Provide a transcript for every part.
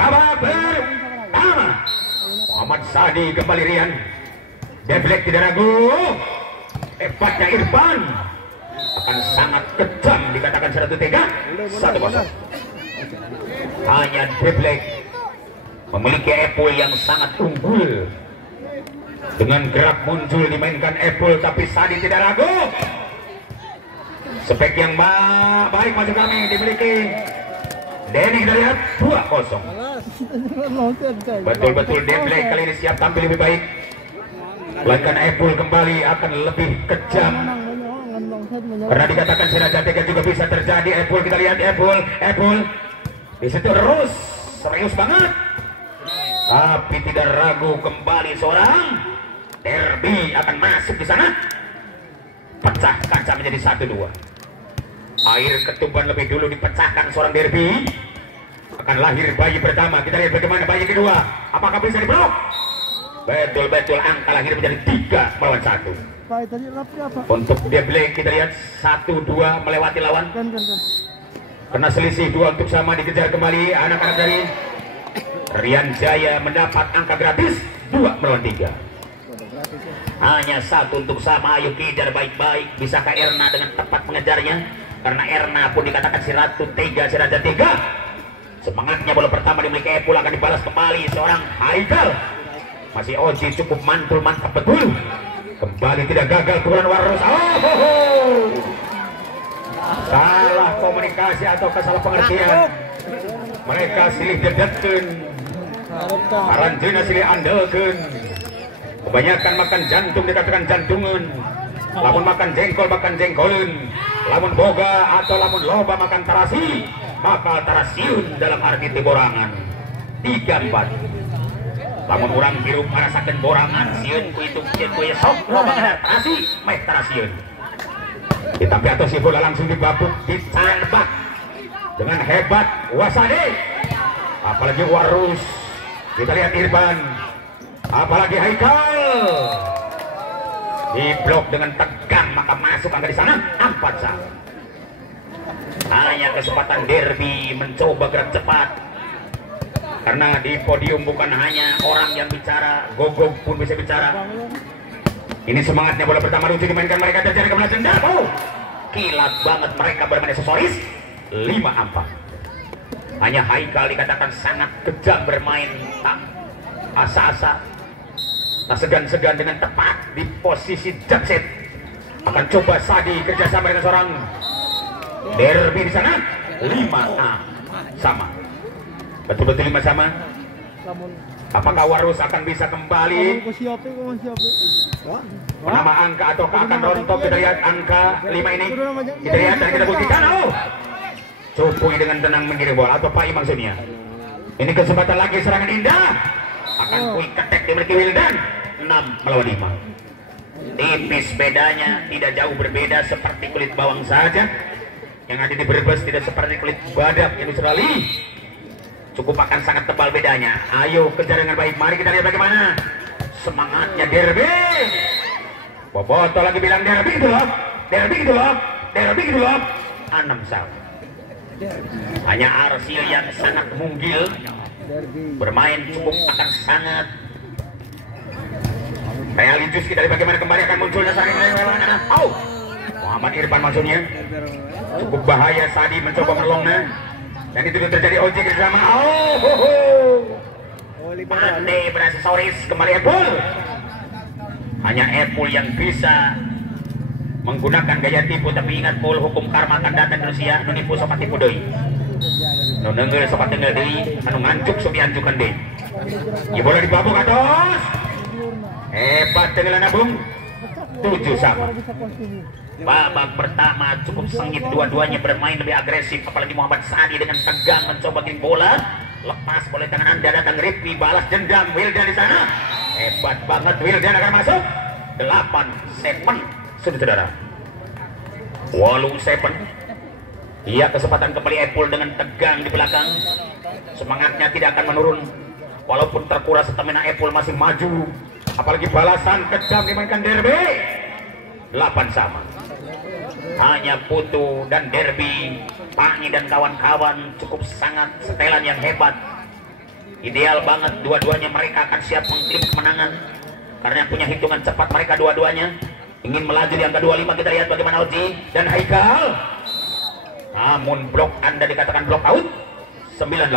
babak pertama. Muhammad Sadi kembali Rian. Deflect tidak ragu. Hebatnya Irfan. Akan sangat kejam dikatakan secara tega. 1-0. Hanya deflect memiliki Apple yang sangat unggul. Dengan gerak muncul dimainkan Apple, tapi Sadi tidak ragu. Spek yang baik masuk kami dimiliki Denny. Kita lihat 2-0. Betul-betul Deflect kali ini siap tampil lebih baik. Melainkan Apple kembali akan lebih kejam. Karena dikatakan Siraja Tega juga bisa terjadi. Apple, kita lihat Apple di situ terus serius banget. Tapi tidak ragu kembali seorang Derby akan masuk di sana. Pecah kaca menjadi 1-2. Air ketuban lebih dulu dipecahkan seorang Derby. Akan lahir bayi pertama. Kita lihat bagaimana bayi kedua. Apakah bisa diblok? Betul-betul angka lahir menjadi 3-1. Untuk Deflect kita lihat 1-2 melewati lawan. Karena selisih 2 untuk sama dikejar kembali anak-anak dari Rian Jaya mendapat angka gratis 2-3. Hanya 1 untuk sama. Ayo kejar baik-baik. Bisakah Erna dengan tepat mengejarnya? Karena Erna pun dikatakan si Ratu Tega, si Raja Tega. Semangatnya bola pertama dimiliki Epul, akan dibalas kembali seorang Haikal. Masih Oji cukup mantul, mantap betul. Kembali tidak gagal kemudian Warus. Salah komunikasi atau kesalah pengertian. Mereka silih dedetkeun. Aranjeuna silih andelkeun. Kebanyakan makan jantung dikatakan jantungan. Lamun makan jengkol makan jengkolun. Lamun boga atau lamun loba makan tarasi, bakal tarasiun dalam arti borangan. 3-4. Lamun orang biru merasakan borangan sieun ku itu sieun ku sok loba ada tarasi meh tarasiun. Tapi atau si bola langsung dibabuk dicambak dengan hebat Wasade. Apalagi Warus. Kita lihat Irfan. Apalagi Haikal. Diblok dengan tegang, maka masuk angka di sana 4-1. Hanya kesempatan Derby mencoba gerak cepat. Karena di podium bukan hanya orang yang bicara, Gogog pun bisa bicara. Ini semangatnya bola pertama lucu dimainkan mereka terjadi kembali dendam. Kilat banget mereka bermain aksesoris. 5-4. Hanya Haikal dikatakan sangat kejam bermain, tak asa-asa, tak segan-segan dengan tepat di posisi jump. Akan coba Sadi kerjasama dengan seorang Derby di sana. 5-A sama. Betul-betul 5 sama. Apakah Warus akan bisa kembali menambah angka atau akan rontok? Kita lihat angka 5 ini. Kita lihat dan kita buktikan. Cupui dengan tenang mengirim bola atau Pai maksudnya. Ini kesempatan lagi serangan indah. Akan quick attack dimiliki Wildan. 6-5. Tipis bedanya, tidak jauh berbeda seperti kulit bawang saja. Yang ada di Brebes tidak seperti kulit badak yang di Australia. Cukup akan sangat tebal bedanya. Ayo kejar dengan baik. Mari kita lihat bagaimana semangatnya Derby. Boboto lagi bilang Derby gitu loh. Derby gitu loh. Derby gitu loh. 6-1. Hanya Arsil yang sangat munggil. Bermain cukup akan sangat realistis. Kita lihat bagaimana kembali akan munculnya saling mana. Muhammad Irfan maksudnya. Cukup bahaya Sadi mencoba melongna. Dan itu terjadi ojek bersama. Pandai beraksesoris kembali Apple. Hanya Apple yang bisa menggunakan gaya tipu, tapi ingat Pul, hukum karma akan datang Indonesia. Nu nipu sopat tipu deui. Nu neungeul sopat teunggeul deui, anu ngancuk sok diancukan deui. Ieu bola dibabuk atos. Hebat tenggelan Abung. 7-sama. Babak pertama cukup sengit, dua-duanya bermain lebih agresif, apalagi Muhammad Sadi dengan tegang mencoba kirim bola. Lepas boleh tangan Anda, datang Rifki, balas dendam Wildan di sana. Hebat banget Wildan akan masuk. 8-7 saudara. 8-7. Iya, kesempatan kembali Apple dengan tegang di belakang. Semangatnya tidak akan menurun walaupun terkuras stamina. Apple masih maju. Apalagi balasan kejam dimainkan Derby. 8-sama. Hanya Putu dan Derby, Pangi dan kawan-kawan cukup sangat setelan yang hebat. Ideal banget, dua-duanya mereka akan siap mengklaim kemenangan karena punya hitungan cepat mereka dua-duanya ingin melaju di angka 25. Kita lihat bagaimana Oji dan Haikal, namun blok Anda dikatakan blok out. 98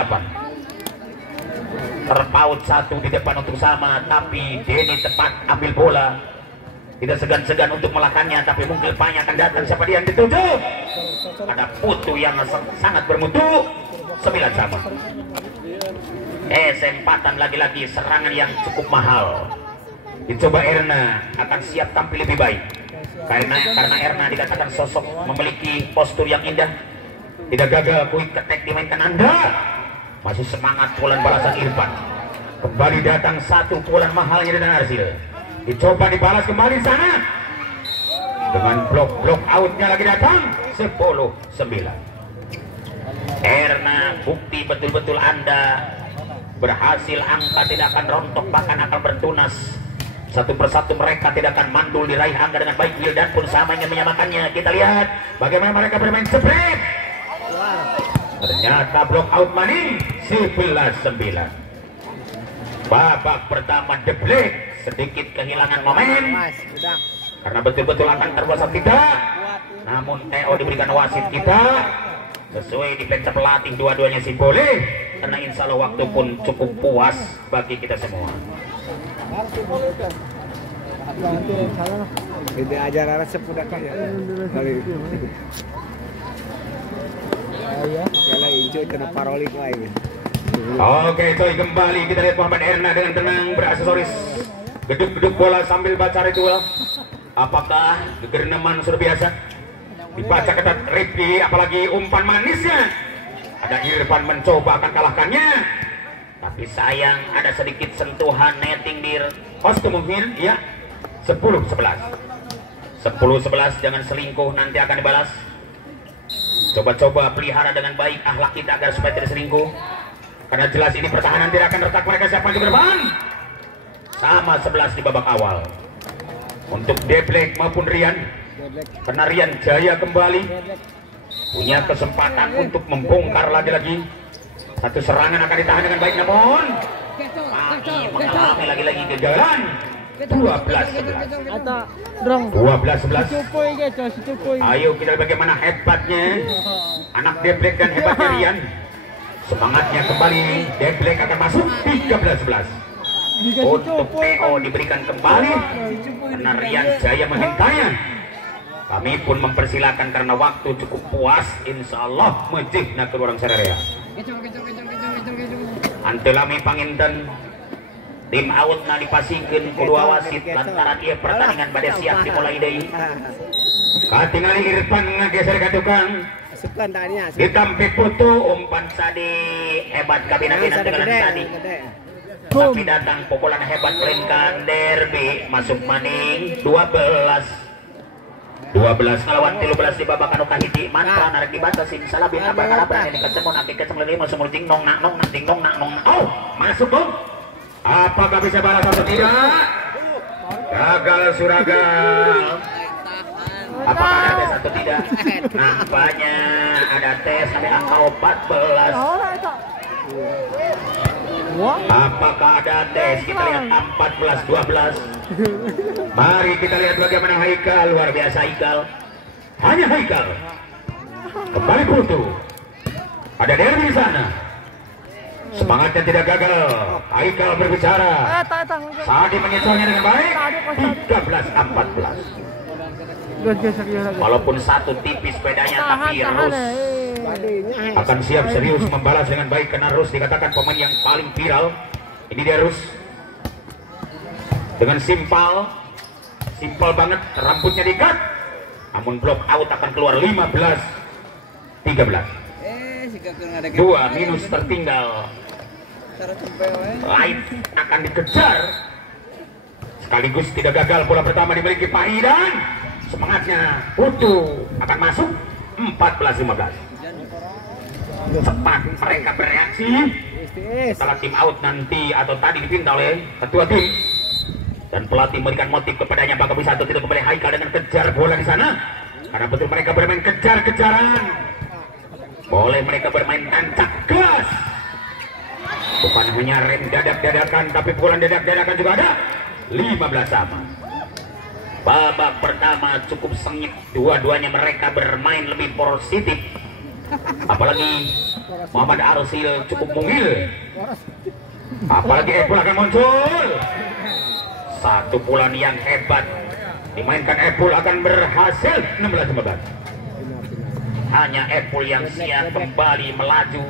terpaut satu di depan untuk sama, tapi Denny tepat ambil bola, tidak segan-segan untuk melakukannya, tapi mungkin banyak akan datang. Siapa dia yang dituju? Ada Putu yang sangat bermutu. 9 sama. Kesempatan lagi-lagi serangan yang cukup mahal. Dicoba Erna, akan siap tampil lebih baik. Karena Erna dikatakan sosok memiliki postur yang indah. Tidak gagal, quick attack dimainkan Anda. Masih semangat pukulan balasan Irfan. Kembali datang satu pukulan mahalnya dengan Arsil. Dicoba dibalas kembali sana. Dengan blok outnya lagi datang. 10-9. Erna, bukti betul-betul Anda berhasil, angka tidak akan rontok, bahkan akan bertunas. Satu persatu mereka tidak akan mandul diraih angka dengan baik. Wildan pun sama ingin menyamakannya. Kita lihat bagaimana mereka bermain sprint. Ternyata block out maning. 11-9. Babak pertama The Black sedikit kehilangan momen karena betul-betul akan terbosan tidak. Namun TO diberikan wasit kita sesuai defense pelatih, dua-duanya sih boleh, karena insya Allah waktu pun cukup puas bagi kita semua. Ini ajaran sepudak ya. Kalau incu kena parolik lagi. Oke, coy, kembali kita lihat Muhammad Erna dengan tenang beraksesoris geduk-geduk bola sambil baca ritual. Apakah kegereneman sudah biasa? Dibaca ketat Rifki, apalagi umpan manisnya. Ada Irfan mencoba akan kalahkannya, tapi sayang ada sedikit sentuhan netting di kostum mungkin ya. 10-11. 10-11, jangan selingkuh, nanti akan dibalas. Coba-coba pelihara dengan baik akhlak kita agar supaya tidak selingkuh, karena jelas ini pertahanan tidak akan retak. Mereka siapa di depan? Sama 11 di babak awal untuk Deblek maupun Rian, karena Rian Jaya kembali punya kesempatan untuk membongkar lagi-lagi. Satu serangan akan ditahan dengan baik, namun Pagi mengalami lagi-lagi kegagalan. 12-11. Ayo kita lihat bagaimana hebatnya anak Deblek dan hebatnya Rian. Semangatnya kembali, Deblek akan masuk. 13-11. Untuk TO diberikan kembali karena Rian Jaya memintanya. Kami pun mempersilakan karena waktu cukup puas. Insya Allah mejihna ke orang Serarea. Antelami panginten tim outna dipasingkeun kedua wasit lantaran ieu pertandingan bade siap dimulai deui. Katingali Irfan ngageser ka tukang. Masukkan tanya. Ditampi Putu, umpan Sadi hebat kabina-bina dengan Sadi. Tapi datang pukulan hebat pelinkan Derby masuk maning. 12 ngelawan 13 di babak anu kahiji. Mantra narik dibatasin salabin abrak-abrak ini kecemon aki kecemon lagi mau semur jing nong nak nong nak ding nong nak nong. Oh, masuk dong. Apakah bisa balas atau tidak? Gagal Suragal. Apakah ada tes atau tidak? Nampaknya ada tes sampai angka 14. Apakah ada tes? Kita lihat 14-12. Mari kita lihat bagaimana Haikal. Luar biasa Haikal. Hanya Haikal. Kembali Putu. Ada Derby di sana. Semangatnya tidak gagal. Haikal berbicara. Sadi menyesuaikannya dengan baik. 13-14. Walaupun satu tipis bedanya, tapi Rus akan siap serius membalas dengan baik karena Rus dikatakan pemain yang paling viral. Ini dia Rus dengan simpel banget, rambutnya diikat, namun block out akan keluar. 15-13. 2 minus tertinggal. Light akan dikejar sekaligus tidak gagal. Bola pertama dimiliki Pahidan. Semangatnya Putu akan masuk. 14-15. Cepat mereka bereaksi setelah tim out nanti atau tadi dipinta oleh ketua tim dan pelatih memberikan motif kepadanya apakah bisa atau tidak kembali Haikal dengan kejar bola di sana, karena betul mereka bermain kejar-kejaran. Boleh mereka bermain tancap gas. Bukan hanya rem dadak-dadakan, tapi pukulan dadak-dadakan juga ada. 15 sama. Babak pertama cukup sengit, dua-duanya mereka bermain lebih positif. Apalagi Muhammad Arsil cukup mungil. Apalagi Epul akan muncul. Satu pukulan yang hebat dimainkan Epul akan berhasil. 16-15. Hanya Epul yang siap kembali melaju.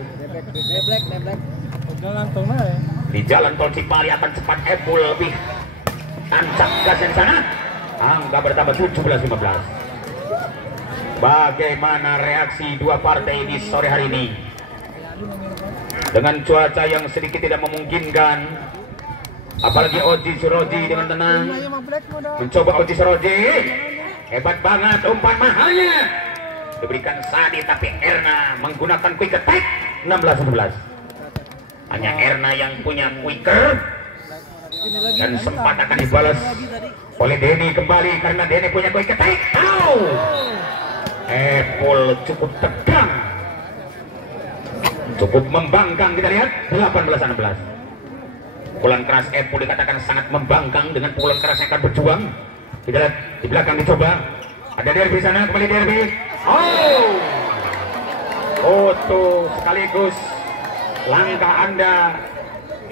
Di jalan tol Cipali akan cepat Epul lebih tancap gas di sana. Angka bertambah 17-15. Bagaimana reaksi dua partai di sore hari ini? Dengan cuaca yang sedikit tidak memungkinkan, apalagi Oji Suroji dengan tenang mencoba. Oji Suroji hebat banget, umpan mahalnya diberikan Sadi, tapi Erna menggunakan quick attack. 16-11. Hanya Erna yang punya quicker dan sempat akan dibalas oleh Denny kembali karena Denny punya quick attack. Epul cukup tegang, cukup membangkang. Kita lihat 18-16. Pukulan keras Epul dikatakan sangat membangkang dengan pukulan keras yang akan berjuang. Kita lihat di belakang dicoba. Ada Derby sana, kembali Derby. Foto sekaligus langkah Anda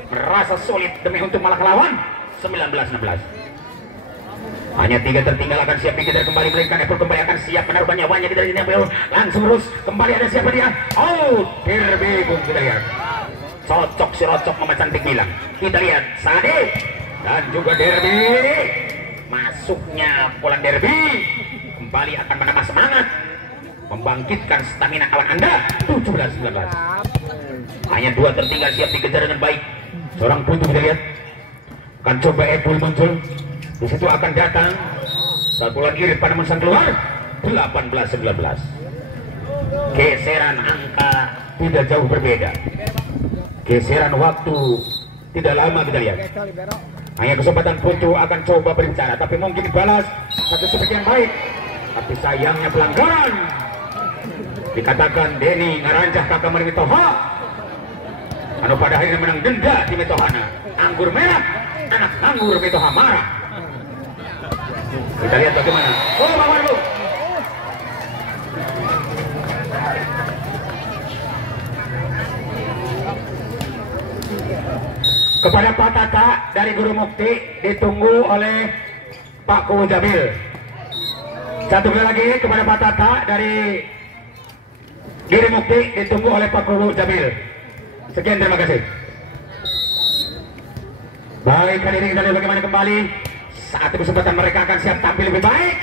merasa sulit demi untuk malah lawan. 19-16. Hanya 3 tertinggal akan siap dikejar kembali, melainkan Epul kembali akan siap menaruhkan nyawanya. Kita lihat langsung terus kembali, ada siapa dia? Derby pun kita lihat. Cocok si Rocok Mama Cantik bilang. Kita lihat Sadi dan juga Derby. Masuknya pukulan Derby kembali akan menambah semangat, membangkitkan stamina kawan Anda. 17-19. Hanya 2 tertinggal siap dikejar dengan baik. Seorang Putu kita lihat akan coba Epul muncul. Di situ akan datang satu lagi pada Mensang keluar. 18-19. Geseran angka tidak jauh berbeda. Geseran waktu tidak lama kita lihat. Hanya kesempatan Putu akan coba berbicara, tapi mungkin dibalas satu seperti yang baik. Tapi sayangnya pelanggaran. Dikatakan Denny ngarancah kakak meri Mitoha. Anu pada akhirnya menang denda di Mitohana. Anggur merah, anak anggur Mitoha marah. Kita lihat bagaimana. Bang Marbu. Kepada Pak Tata dari Guru Mukti ditunggu oleh Pak Kuwu Jabil. Satu kali lagi kepada Pak Tata dari Guru Mukti ditunggu oleh Pak Kuwu Jabil. Sekian, terima kasih. Baik, hadirin kita lihat bagaimana kembali. Saat kesempatan mereka akan siap tampil lebih baik,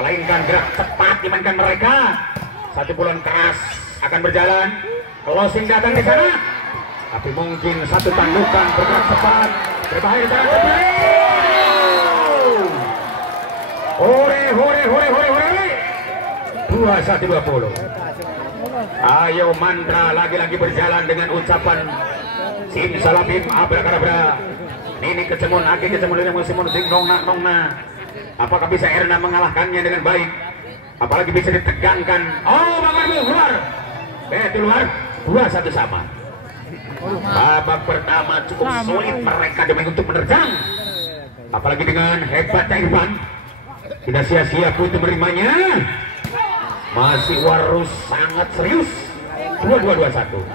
melainkan gerak cepat dimainkan mereka. Satu pukulan keras akan berjalan, closing datang di sana, tapi mungkin satu tandukan bergerak cepat berbahaya di sana. Hore hore hore hore hore. 21-20. Ayo mantra lagi-lagi berjalan dengan ucapan simsalabim abrakadabra. Ini kecemun, aki kecemun, ini musimun, ding nongna. Apakah bisa Erna mengalahkannya dengan baik? Apalagi bisa ditegangkan. Bang Marbu keluar. Betul luar. 2-1 sama. Babak pertama cukup sulit mereka demi untuk menerjang. Apalagi dengan hebatnya Irfan. Tidak sia-sia Putu menerimanya. Masih Warus sangat serius. 22-21.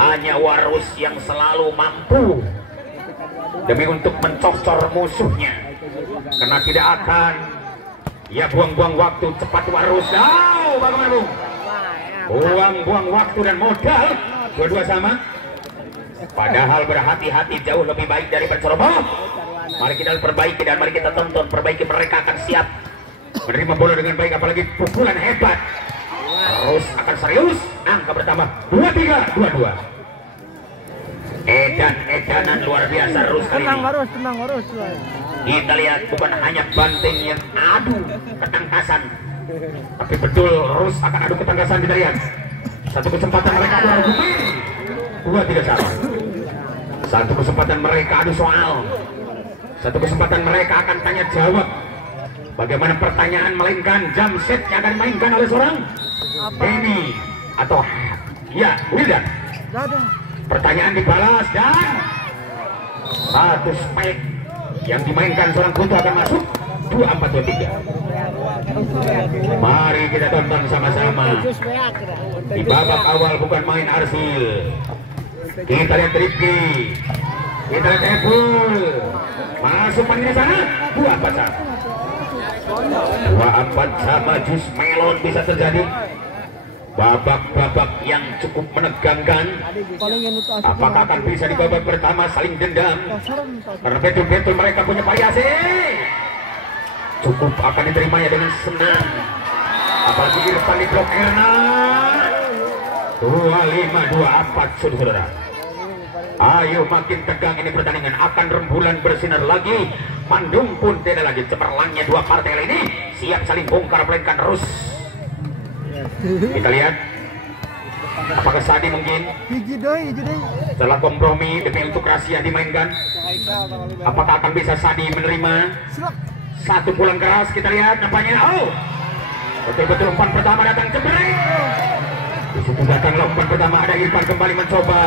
Hanya Warus yang selalu mampu demi untuk mencocor musuhnya, karena tidak akan buang-buang waktu. Cepat Warus. Bagaimana Bung? Buang-buang waktu dan modal. 2-2 sama. Padahal berhati-hati jauh lebih baik dari berceroboh. Mari kita perbaiki dan mari kita tonton. Perbaiki, mereka akan siap menerima bola dengan baik. Apalagi pukulan hebat. Terus akan serius. Angka bertambah 23-22. Edan-edanan luar biasa Rus kali ini. Tenang Warus. Kita lihat bukan hanya banteng yang adu ketangkasan, tapi betul Rus akan adu ketangkasan. Kita lihat satu kesempatan mereka adu argumen. 2-3 sama. Satu kesempatan mereka adu soal. Satu kesempatan mereka akan tanya jawab. Bagaimana pertanyaan, melainkan jam set yang akan dimainkan oleh seorang Denny atau Wildan. Pertanyaan dibalas dan satu spike yang dimainkan seorang putu akan masuk. 24-23. Mari kita tonton sama-sama. Di babak awal bukan main Arsil. Kita lihat Rifki, kita lihat Ebul masuk main di sana. 2-4 sama. 2-4 sama. Jus melon bisa terjadi. Babak-babak yang cukup menegangkan. Apakah akan bisa di babak pertama saling dendam? Karena betul-betul mereka punya variasi. Cukup akan diterimanya dengan senang. Apalagi Irfan di blok Erna. 25-24 saudara. Ayo makin tegang ini pertandingan, akan rembulan bersinar lagi. Mandung pun tidak lagi cemerlangnya dua partai ini siap saling bongkar melainkan terus. Kita lihat apakah Sadi mungkin setelah kompromi demi untuk rahasia dimainkan, apakah akan bisa Sadi menerima satu pukulan keras? Kita lihat nampaknya betul-betul umpan pertama datang cembereng. Di situ datang umpan pertama, ada Irfan kembali mencoba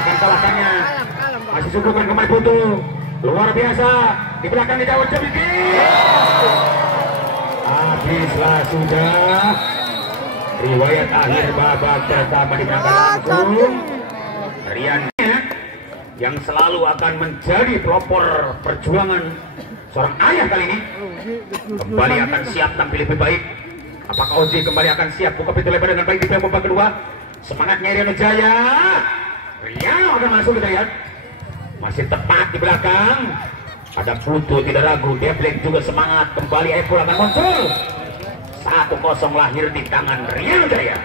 akan kalahkannya. Masih subuhkan kembali Putu, luar biasa di belakang di jauh Cebiki. Habislah sudah. Riwayat akhir babak pertama dimenangkan langsung Rian yang selalu akan menjadi pelopor perjuangan seorang ayah kali ini kembali akan siap tampil lebih baik. Apakah Ozi kembali akan siap buka pintu lebar dengan baik di babak kedua? Semangatnya Riano Jaya. Riano akan masuk, kita lihat masih tepat di belakang. Ada Putu tidak ragu, dia Black juga semangat. Kembali Epul akan muncul. 1-0 lahir di tangan Riano Jaya.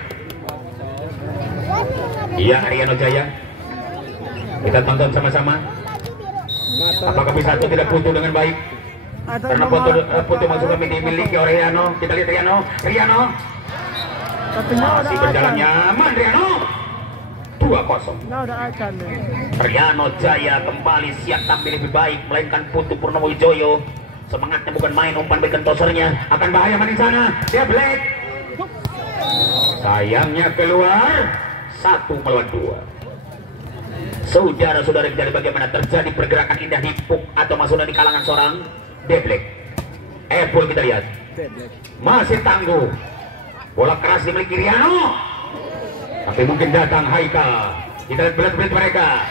Iya, Riano Jaya. Kita tonton sama-sama. Apakah bisa atau tidak Putu dengan baik? Karena Putu masuk kami dimiliki oleh Riano. Kita lihat Riano masih berjalan nyaman. Riano 2-0. Riano Jaya kembali siap tampil lebih baik melainkan Putu Purnomo Wijoyo. Semangatnya bukan main, umpan berikan tosernya akan bahaya main sana. Dia Black sayangnya keluar. 1-2. Saudara-saudara, kita lihat bagaimana terjadi pergerakan indah di puk atau masuknya di kalangan seorang Deblek. Epul kita lihat masih tangguh, bola keras dimiliki Riano, tapi mungkin datang Haikal. Kita lihat berat-berat mereka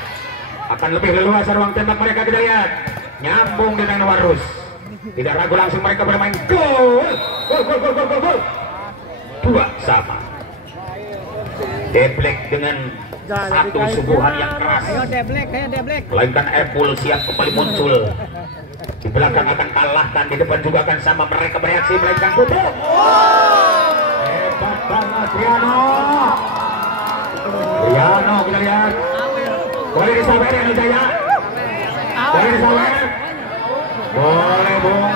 akan lebih leluasa ruang tembak mereka. Kita lihat nyambung dengan Warus, tidak ragu langsung mereka bermain. Gol 2-2. Deblek dengan satu subuhan yang keras, melainkan Epul siap kembali muncul. Di belakang akan kalahkan, di depan juga akan sama mereka bereaksi melainkan Putu. Hebat banget Riano. Kita lihat boleh disawer Riano Jaya, boleh disawer, boleh Bung.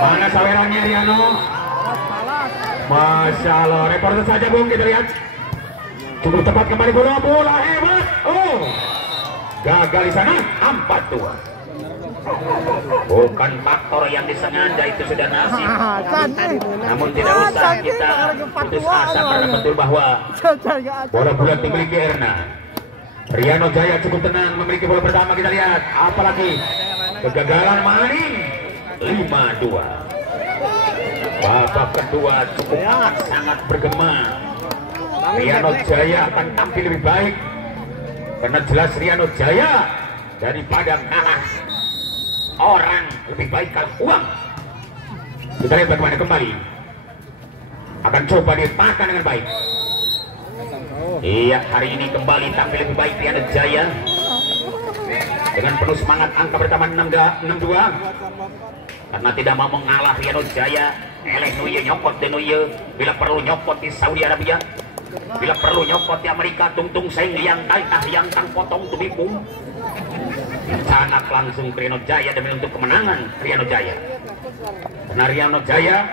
Mana sawerannya Riano? Masya Allah, reporter saja Bung. Kita lihat cukup tepat kembali bola hebat. Gagal di sana. 4-2. Bukan faktor yang disengaja, itu sudah nasib. Namun tidak usah kita putus asa karena betul bahwa bola bulat dimiliki Erna. Riano Jaya cukup tenang memiliki bola pertama. Kita lihat apalagi kegagalan main. 5-2. Babak kedua cukup sangat bergema. Riano Jaya akan tampil lebih baik karena jelas Riano Jaya daripada kalah orang lebih baik kalah uang. Kita lihat bagaimana kembali akan coba dipatahkan dengan baik. Iya, hari ini kembali tampil lebih baik Riano Jaya dengan penuh semangat. Angka pertama 6-2 karena tidak mau mengalah. Riano Jaya eleh Nuye nyokot di Nuye, bila perlu nyokot di Saudi Arabia, bila perlu nyokot di Amerika. Tungtung seng yang taitah yang tang potong tubipung. Sangat langsung Riano Jaya demi untuk kemenangan Riano Jaya. Karena Riano Jaya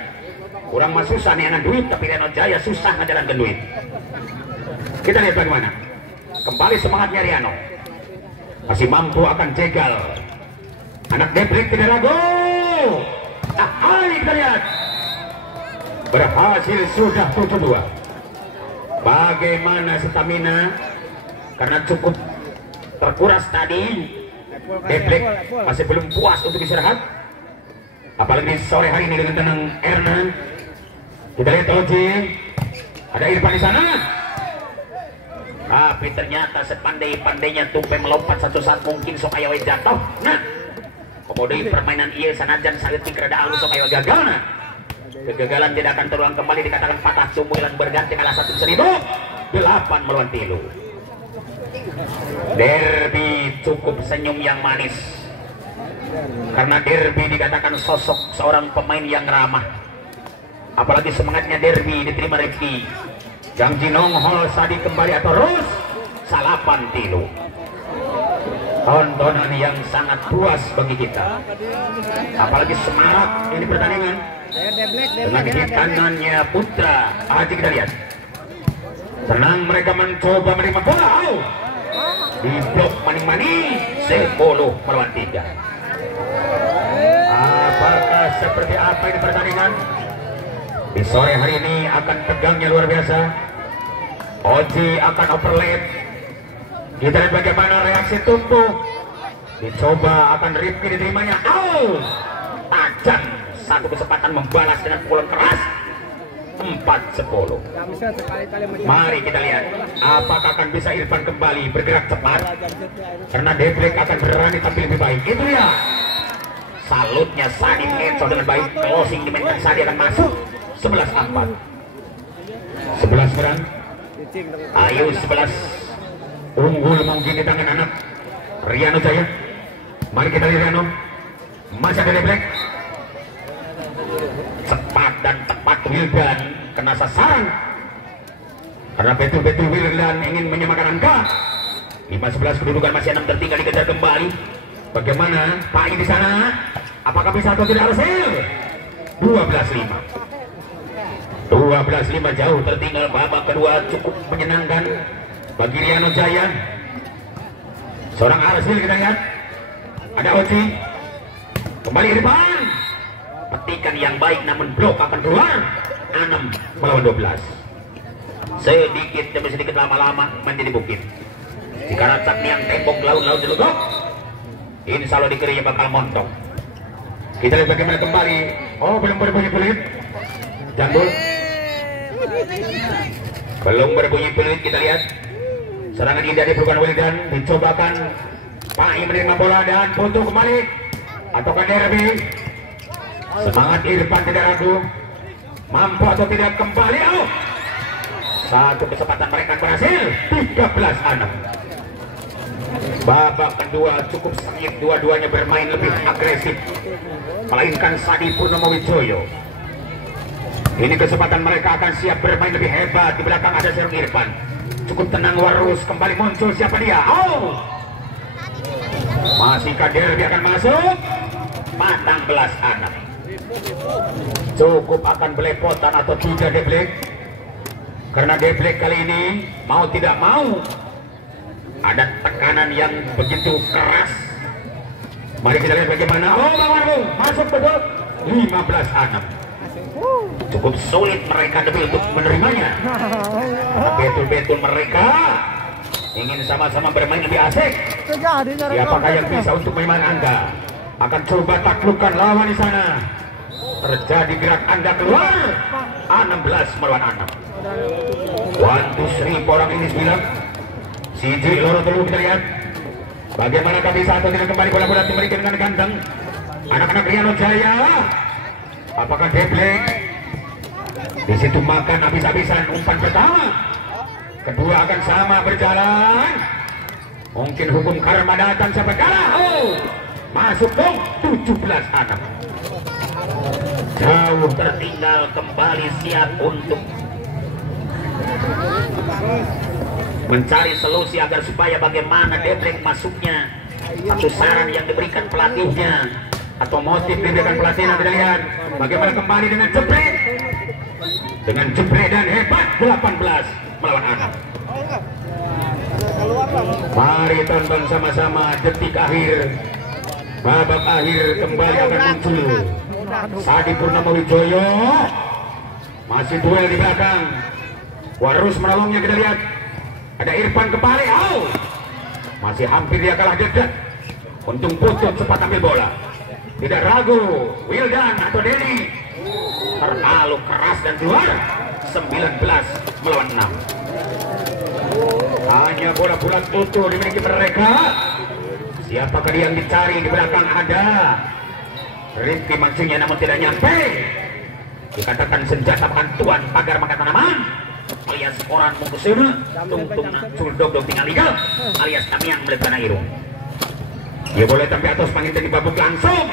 kurang mah susah nih anak duit, tapi Riano Jaya susah ngajalankan duit. Kita lihat bagaimana kembali semangatnya Riano, masih mampu akan jegal. Anak Deblek tidak ragu. Kita lihat berhasil sudah 7-2. Bagaimana stamina karena cukup terkuras tadi. Deblek masih belum puas untuk istirahat, apalagi sore hari ini dengan tenang. Erna, kita lihat Oji, ada Irfan di sana, tapi ternyata sepandai-pandainya Tumpe melompat satu saat mungkin sok ayawe jatuh. Nah, kemudian permainan ia sanajan saeutik rada alus sok ayawe gagal. Nah, kegagalan tidak akan terulang kembali, dikatakan patah tumbuh hilang berganti kalah 1-1000, 8 melawan 3. Derby cukup senyum yang manis, karena Derby dikatakan sosok seorang pemain yang ramah, apalagi semangatnya Derby diterima Rifki Gang Jinong Hol Sadi kembali atau Rus salapan 3. Tontonan yang sangat puas bagi kita, apalagi semangat ini pertandingan dengan hitangannya Putra Haji. Kita lihat senang mereka mencoba menerima bola. Di blok maning-maning 10 melawan 3. Apakah seperti apa ini pertandingan di sore hari ini? Akan tegangnya luar biasa. Oji akan overlap. Kita lihat bagaimana reaksi Tumpu. Dicoba akan Rifki diterimanya. Tajam, satu kesempatan membalas dengan pukulan keras. 4-10. Mari kita lihat apakah akan bisa Irfan kembali bergerak cepat, karena Deblek akan berani tampil lebih baik. Itu ya, salutnya Sadi Enso dengan baik, closing dimainkan Sadi akan masuk. 11-4, 11 berang. Ayo 11 unggul mungkin di tangan anak Riano Jaya. Mari kita lihat Riano, masih ada Deblek, cepat dan tepat Wildan kena sasaran, karena betul-betul Wildan ingin menyamakan angka. 5-11 kedudukan masih 6 tertinggal, dikejar kembali. Bagaimana Pai di sana? Apakah bisa atau tidak hasil? 12-5. 12-5 jauh tertinggal. Babak kedua cukup menyenangkan bagi Riano Jaya. Seorang Arsil kita lihat. Ada Oji. Kembali Irfan. Petikan yang baik namun blok akan keluar. 6 melawan 12. Sedikit demi sedikit lama-lama menjadi bukit. Jika racak yang tembok laut-laut dilutok, insya Allah dikirinya bakal montok. Kita lihat bagaimana kembali. Oh, belum berbunyi peluit. Jambul. Belum berbunyi peluit. Kita lihat serangan indah diperlukan Wildan. Dicobakan Pai menerima bola dan foto kembali. Ataukah Derby? Semangat Irfan tidak ragu. Mampu atau tidak kembali. Satu kesempatan mereka berhasil. 13-6. Babak kedua cukup sengit, dua-duanya bermain lebih agresif, melainkan Sadi Purnomo Wijoyo. Ini kesempatan mereka akan siap bermain lebih hebat. Di belakang ada Serung Irfan. Cukup tenang Warus, kembali muncul siapa dia? Masihkah Derby akan masuk? 14-6. Cukup akan belepotan atau tidak Deblek? Karena Deblek kali ini mau tidak mau ada tekanan yang begitu keras. Mari kita lihat bagaimana. Bang Warung masuk betul. 15-6. Cukup sulit mereka untuk menerimanya. Betul-betul mereka ingin sama-sama bermain lebih asik. Siapakah yang bisa untuk memainkan Anda? Akan coba taklukkan lawan di sana. Terjadi gerak Anda keluar. 16 melawan 6. 1, 2, 3 orang ini bilang. Siji loro telu. Kita lihat bagaimana kami satu tidak kembali bola-bola diberikan dengan ganteng anak-anak Riano Jaya. Apakah Deblek di situ makan habis-habisan umpan pertama, kedua akan sama berjalan. Mungkin hukum karma datang sampai kalah. Masuk dong. 17-6. Jauh tertinggal, kembali siap untuk mencari solusi agar supaya bagaimana Deblek masuknya. Satu saran yang diberikan pelatihnya atau motif diberikan pelatihnya. Kita lihat bagaimana kembali dengan jebrek. Dengan jebrek dan hebat. 18 melawan 6. Mari tonton sama-sama detik akhir. Babak akhir kembali akan muncul. Sadi Purnomo Wijoyo masih duel di belakang. Warus menolongnya. Kita lihat Ada Irfan kembali. Masih hampir dia kalah dekat. Untung Putut cepat ambil bola. Tidak ragu Wildan atau Denny. Terlalu keras dan keluar. 19 melawan 6. Hanya bola bulat utuh dimiliki mereka. Siapakah dia yang dicari? Di belakang ada Rifki mancingnya namun tidak nyampe. Dikatakan senjata bantuan pagar makan tanaman alias orang mengkusir tungtung culdog tinggal legal alias kami yang melihat tanah irung. Dia boleh tampil atas panggil di babuk langsung.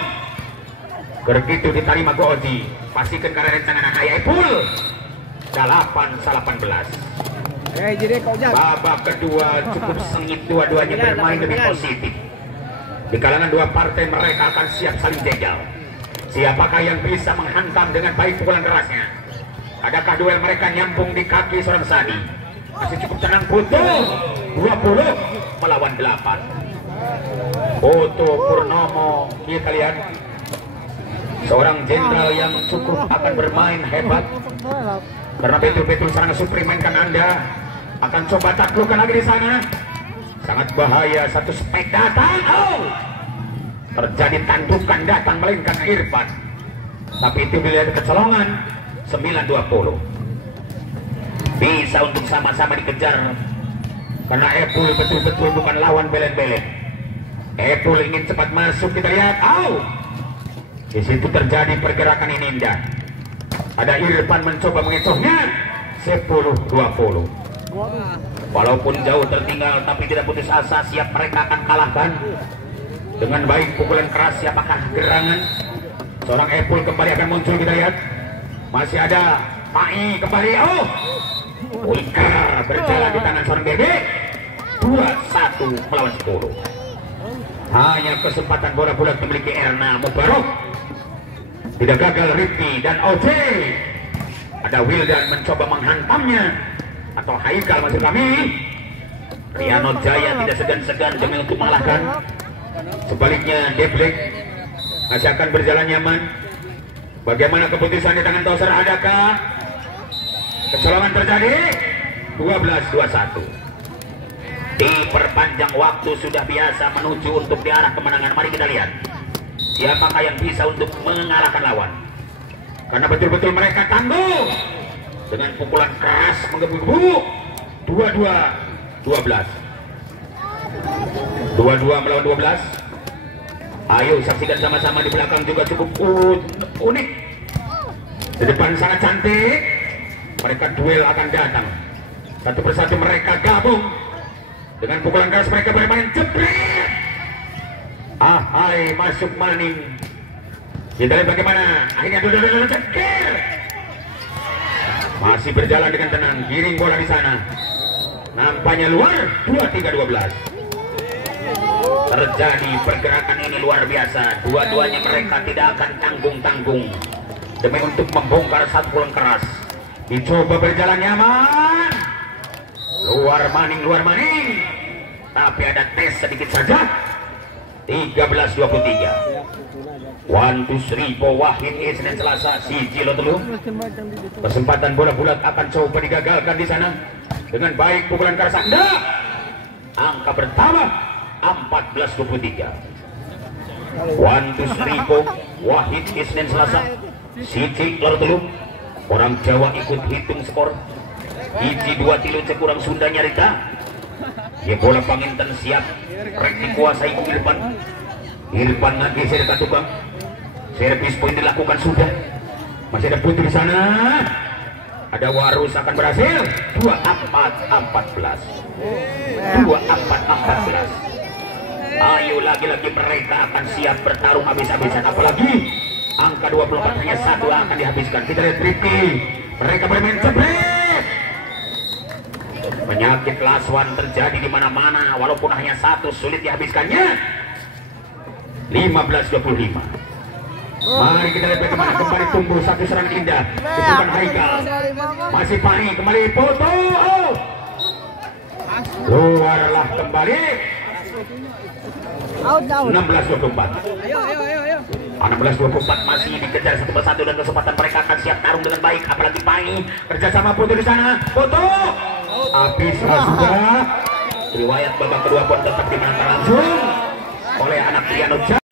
Begitu diterima Goji, pastikan karena rencangan ayah Epul 8-18. Jadi kau jago. Babak kedua cukup sengit, dua-duanya bermain lebih positif. Di kalangan dua partai mereka akan siap saling jegal. Siapakah yang bisa menghantam dengan baik pukulan kerasnya? Adakah duel mereka nyambung di kaki seorang Sadi? Masih cukup tenang Putu. 20 melawan 8. Putu Purnomo, kita lihat seorang jenderal yang cukup akan bermain hebat. Karena betul-betul serangan Supri mainkan Anda akan coba taklukkan lagi di sana. Sangat bahaya, satu spek datang. Terjadi tandukan datang melainkan Irfan. Tapi itu dilihat kecolongan. 9-20. Bisa untuk sama-sama dikejar. Karena Epul betul-betul bukan lawan belen-belen. Epul ingin cepat masuk, kita lihat. Di situ terjadi pergerakan ini indah. Ada Irfan mencoba mengecohnya. 10-20. Walaupun jauh tertinggal tapi tidak putus asa, siap mereka akan kalahkan dengan baik pukulan keras. Siapakah gerangan? Seorang Epul kembali akan muncul, kita lihat. Masih ada Mai kembali. Wika berjalan di tangan seorang Bebe. 21 melawan 10. Hanya kesempatan bola bulat dimiliki Erna Mubarok. Tidak gagal Rifki dan OJ. Ada Wildan mencoba menghantamnya. Atau Haikal maksud kami. Riano Jaya tidak segan-segan demi untuk mengalahkan. Sebaliknya Deblek masih akan berjalan nyaman. Bagaimana keputusan di tangan Toser? Adakah kecolongan terjadi? 12-21. Diperpanjang waktu sudah biasa menuju untuk di arah kemenangan. Mari kita lihat siapakah yang bisa untuk mengalahkan lawan. Karena betul-betul mereka tangguh dengan pukulan keras menggebu-gebu. 22-12. 22 melawan 12. Ayo saksikan sama-sama. Di belakang juga cukup unik. Di depan sangat cantik. Mereka duel akan datang. Satu persatu mereka gabung. Dengan pukulan keras mereka bermain jebret. Hai masuk maning. Kita lihat bagaimana. Akhirnya dua cekir. Masih berjalan dengan tenang. Giring bola di sana. Nampaknya luar. 23-12. Terjadi pergerakan ini luar biasa. Dua-duanya mereka tidak akan tanggung-tanggung demi untuk membongkar satu pukulan keras. Dicoba berjalan nyaman. Luar maning. Tapi ada tes sedikit saja. 13-23. 1-2-3 Wahid Isnin Selasa si Jilo Telu. Kesempatan bola bulat akan coba digagalkan di sana. Dengan baik pukulan keras Anda. Angka bertambah 14-23. 1-2-3 Wahid Isnin Selasa si Jilo Telu. Orang Jawa ikut hitung skor. Hiji 2 tilu cek kurang Sunda nyarita. Ya bola panginten siap. Rek dikuasai Irfan. Irfan lagi serta tukang. Servis poin dilakukan sudah. Masih ada Putri di sana. Ada Warus akan berhasil. 24-14. 24-14. Ayo lagi-lagi mereka akan siap bertarung habis-habisan. Apalagi angka 24 hanya satu akan dihabiskan. Kita lihat Rifki. Mereka bermain jebret. Penyakit laswan terjadi di mana-mana. Walaupun hanya satu sulit dihabiskannya. 15-25. Mari kita lihat bagaimana kembali tumbuh satu serangan indah. Bukan Haikal. Masih Pani kembali foto. Luarlah kembali. 16-24. 16-24 masih dikejar satu persatu dan kesempatan mereka akan siap tarung dengan baik. Apalagi Pani kerjasama Putu di sana. Foto. habis sudah. Riwayat babak kedua pun tetap dimenangkan langsung oleh anak Triano.